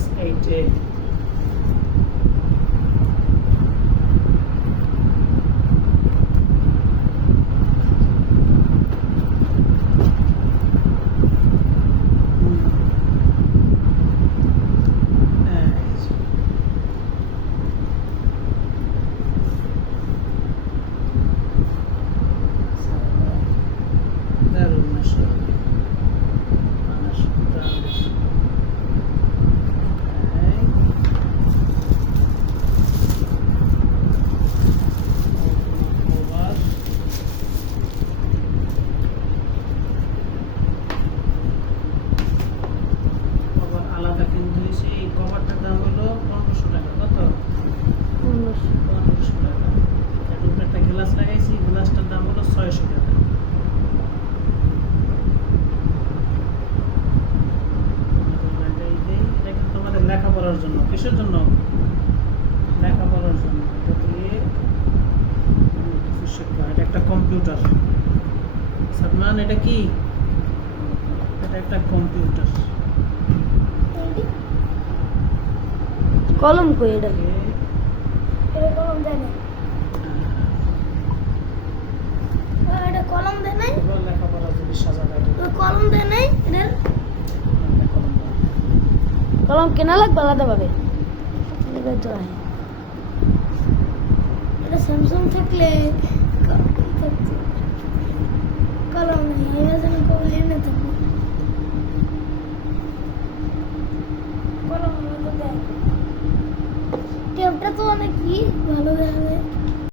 X8A আলাদা কিন্তু এই কভারটার দাম হলো 1500 টাকা। কত? 1500 টাকা। এর উপরে একটা গ্লাস লাগাইছি, গ্লাসটার দাম হলো 600 টাকা। এটা কিন্তু তোমাদের লেখাপড়ার জন্য। কিসের জন্য? লেখাপড়ার জন্য। এটা দিয়ে এটা একটা কম্পিউটার। সালমান, এটা কি? এটা একটা কম্পিউটার। কলম কই এটা? এটা কলম দেয় না। এটা কলম দেয় নাই? লেখাপড়া যদি সাজাতে তো কলম দেয় নাই এটার? কলম কেনা লাগবে আলাদা ভাবে। এটা স্যামসাং থাকলে কলম নেই, অ্যামাজন কলম এনে থাকবে। কলম তো দেয়। টেপটা তো অনেক ভালো।